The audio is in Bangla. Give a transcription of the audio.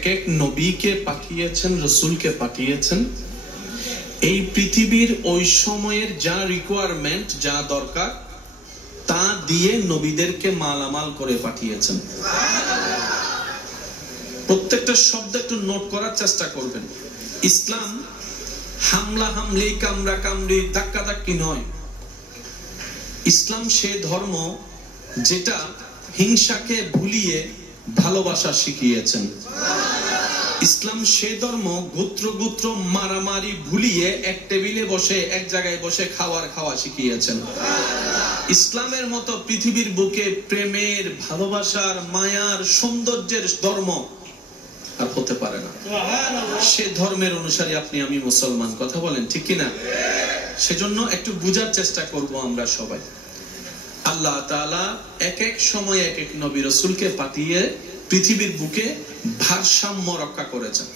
এক এক নবীকে পাঠিয়েছেন, রসুলকে পাঠিয়েছেন। এই পৃথিবীর ওই সময়ের যা রিকোয়ারমেন্ট, যা দরকার, তা দিয়ে নবীদেরকে মালামাল করে পাঠিয়েছেন। প্রত্যেকটা শব্দ একটু নোট করার চেষ্টা করবেন। ইসলাম হামলা হামলি, কামড়া কামড়ি, ধাক্কা ধাক্কি নয়। ইসলাম সে ধর্ম যেটা হিংসাকে ভুলিয়ে ভালোবাসা শিখিয়েছেন। ইসলাম সে ধর্ম গোত্র গোত্র মারামারি ভুলিয়ে এক টেবিলে বসে, এক জায়গায় বসে খাওয়া শিখিয়েছেন। ইসলামের মতো পৃথিবীর বুকে প্রেমের, ভালোবাসার, মায়ার, সৌন্দর্যের ধর্ম আর হতে পারে না। সে ধর্মের অনুসারী আপনি, আমি মুসলমান, কথা বলেন ঠিক কিনা? সেজন্য একটু বুঝার চেষ্টা করব আমরা সবাই। আল্লাহ তাআলা এক এক সময় এক এক নবী রাসূলকে পাঠিয়ে পৃথিবীর বুকে ভারসাম্য রক্ষা করেছেন।